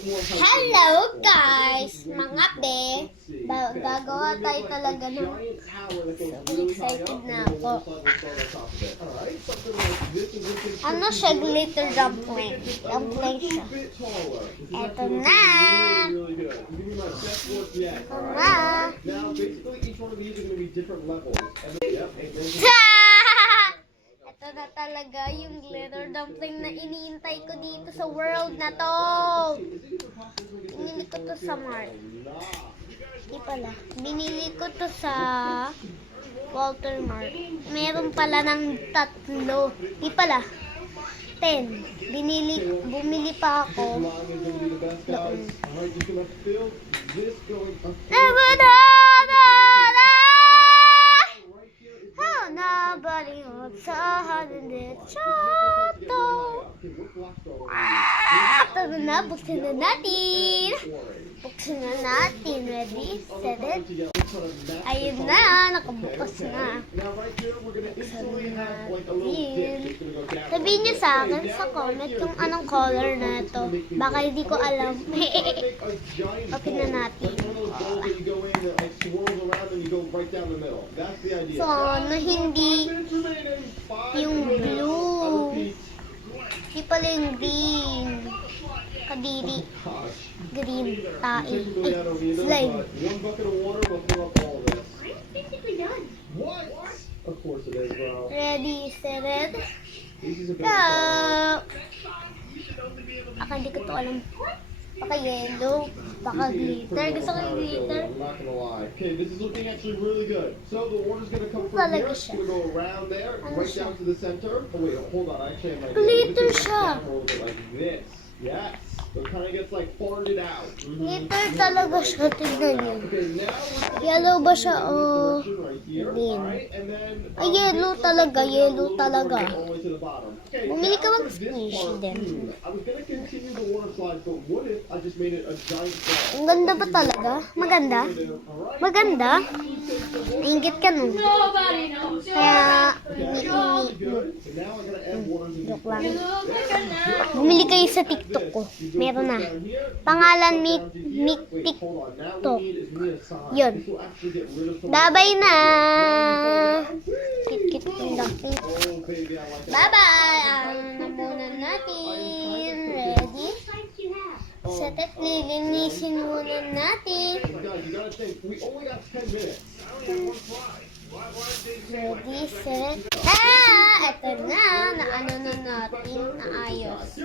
Hello guys! Mga be! Gagawa tayo talaga ng... So excited na ako. Ano siya? Glitter dumpling. Dumpling siya. Eto na! Eto na! Ito na talaga yung glitter dumpling na iniintay ko dito sa world na to. Binili ko to sa Mart. Di pala. Binili ko to sa Walter Mart. Meron pala ng 3. Di pala. 10. Bumili pa ako doon. Nobody wants a hundred chato. Ito na, buksan na natin. Buksan na natin. Ready, set it. Ayun na, nakabukas na. Buksan na natin. Sabihin niyo sa akin sa comment kung anong color na ito. Baka hindi ko alam. Open na natin. So, na hindi yung blue. Hindi pala yung green. Kadiri. Green. Tail. Slime. Ready, set it. Go! Baka hindi ko to alam. Baka yellow, baka glitter. Gusto ko yung glitter. Okay, this is looking actually really good. So the water's gonna come from here. It's gonna go around there, right down to the center. Oh wait, hold on. Actually, I might glitter siya. Like this. Yes. So it kind of gets like farted out. Glitter talaga siya. Tignan niyo. Yellow ba siya o green? Ay, yellow talaga. Yellow talaga. Bumili ka mag squishy din. Ang ganda ba talaga? Maganda? Maganda? Ingit ka nun. Kaya, joke lang. Bumili kayo sa TikTok ko. Meron na. Pangalan Mic TikTok. Yun. Bye-bye na. Kit-kit yung dumpling. Bye-bye. Ano na muna natin. Ready? Set it. Lilinisin muna natin. Ready, set. Ito na. Naano na natin. Naayos.